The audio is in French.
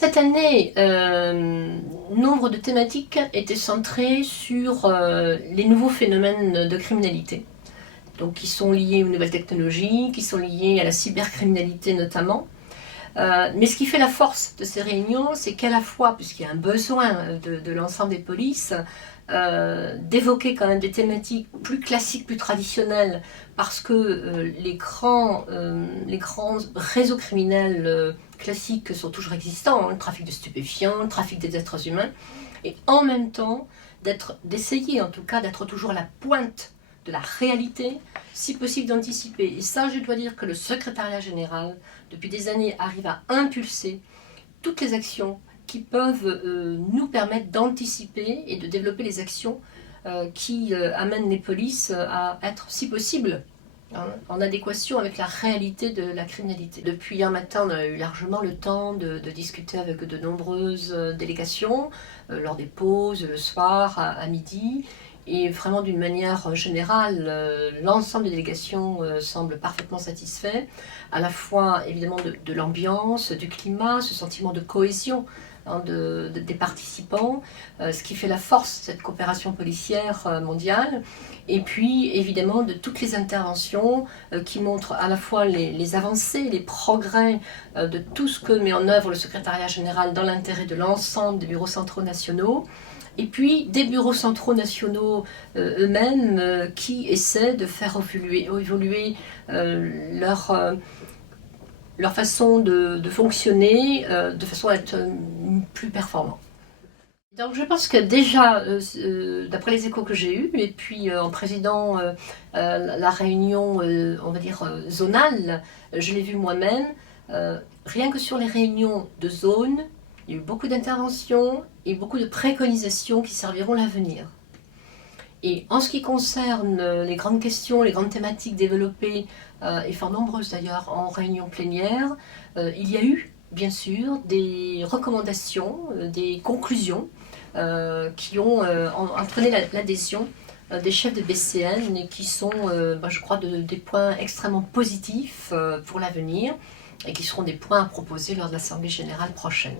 Cette année, nombre de thématiques étaient centrées sur les nouveaux phénomènes de criminalité, donc qui sont liés aux nouvelles technologies, qui sont liés à la cybercriminalité notamment. Mais ce qui fait la force de ces réunions, c'est qu'à la fois, puisqu'il y a un besoin de l'ensemble des polices, d'évoquer quand même des thématiques plus classiques, plus traditionnelles, parce que les grands réseaux criminels classiques sont toujours existants, hein, le trafic de stupéfiants, le trafic des êtres humains, et en même temps d'essayer en tout cas d'être toujours à la pointe de la réalité, si possible d'anticiper. Et ça, je dois dire que le secrétariat général, depuis des années, arrive à impulser toutes les actions qui peuvent nous permettre d'anticiper et de développer les actions qui amènent les polices à être, si possible, en adéquation avec la réalité de la criminalité. Depuis hier matin, on a eu largement le temps de discuter avec de nombreuses délégations, lors des pauses, le soir, à midi. Et vraiment d'une manière générale, l'ensemble des délégations semble parfaitement satisfait, à la fois évidemment de l'ambiance, du climat, ce sentiment de cohésion des participants, ce qui fait la force de cette coopération policière mondiale, et puis évidemment de toutes les interventions qui montrent à la fois les avancées, les progrès de tout ce que met en œuvre le secrétariat général dans l'intérêt de l'ensemble des bureaux centraux nationaux, et puis des bureaux centraux nationaux eux-mêmes qui essaient de faire évoluer leur façon de fonctionner de façon à être plus performant. Donc je pense que déjà, d'après les échos que j'ai eus, et puis en présidant la réunion, on va dire, zonale, je l'ai vu moi-même, rien que sur les réunions de zone, il y a eu beaucoup d'interventions et beaucoup de préconisations qui serviront l'avenir. Et en ce qui concerne les grandes questions, les grandes thématiques développées, et fort nombreuses d'ailleurs en réunion plénière, il y a eu bien sûr des recommandations, des conclusions qui ont entraîné l'adhésion des chefs de BCN et qui sont, je crois, des points extrêmement positifs pour l'avenir et qui seront des points à proposer lors de l'Assemblée générale prochaine.